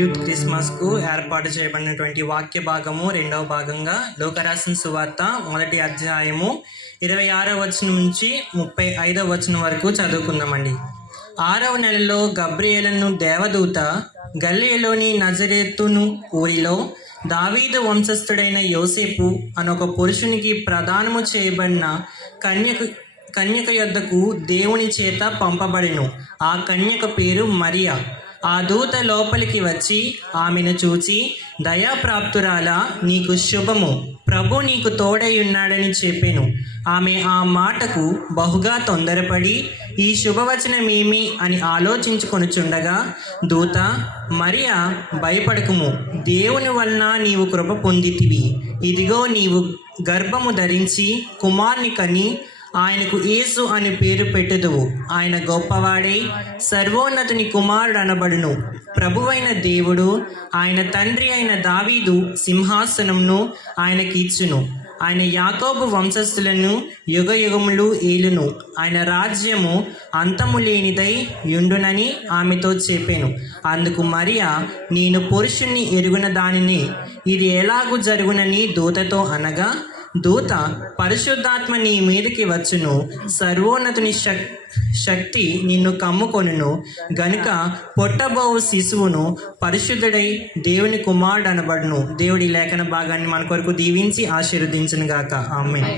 Youth క్రిస్మస్కు ఏర్పాటు చేయబడినటువంటి వాక్య భాగము 2వ భాగంగా లోకరాసిన సువార్త 1వ అధ్యాయము 26వ వచనం నుంచి 35వ వచనం వరకు చదువుకుందామండి. 6వ నెలలో గబ్రియేలును దేవదూత గలిలయలోని నజరేతును ఊరిలో దావీదు వంశస్థుడైన యోసేపు అనొక పురుషునికి ప్రదానము చేయబడిన కన్యక యొద్దకు దేవుని చేత పంపబడెను. ఆ కన్యక పేరు మరియా. ఆ దూత లోపలికి వచ్చి ఆమెను చూచి, దయాప్రాప్తురాలా, నీకు శుభము, ప్రభు నీకు తోడై ఉన్నాడని చెప్పెను. ఆమె ఆ మాటకు బహుగా తొందరపడి ఈ శుభవచనమేమి అని ఆలోచించుకొనుచుండగా దూత, మరియా, భయపడకుము, దేవుని వలన నీవు కృప పొందితివి. ఇదిగో నీవు గర్భము ధరించి కుమారుని కని ఆయనకు యేసు అని పేరు పెట్టుదువు. ఆయన గొప్పవాడై సర్వోన్నతుని కుమారుడు అనబడును. ప్రభువైన దేవుడు ఆయన తండ్రి అయిన దావీదు సింహాసనమును ఆయనకి ఇచ్చును. ఆయన యాకోబు వంశస్థులను యుగయుగములు ఏలును. ఆయన రాజ్యము అంతము లేనిదై యుండునని ఆమెతో చెప్పాను. అందుకు మరియా, నేను పురుషుణ్ణి ఎరుగున దానిని, ఇది ఎలాగూ జరుగునని దూతతో అనగా, దూత, పరిశుద్ధాత్మ నీ మీదకి వచ్చును, సర్వోన్నతుని శక్తి నిన్ను కమ్ముకొనును గనుక పొట్టబోవు శిశువును పరిశుద్ధుడై దేవుని కుమారుడు అనబడును. దేవుడి లేఖన భాగాన్ని మన కొరకు దీవించి ఆశీర్వదించును గాక. ఆమేన్.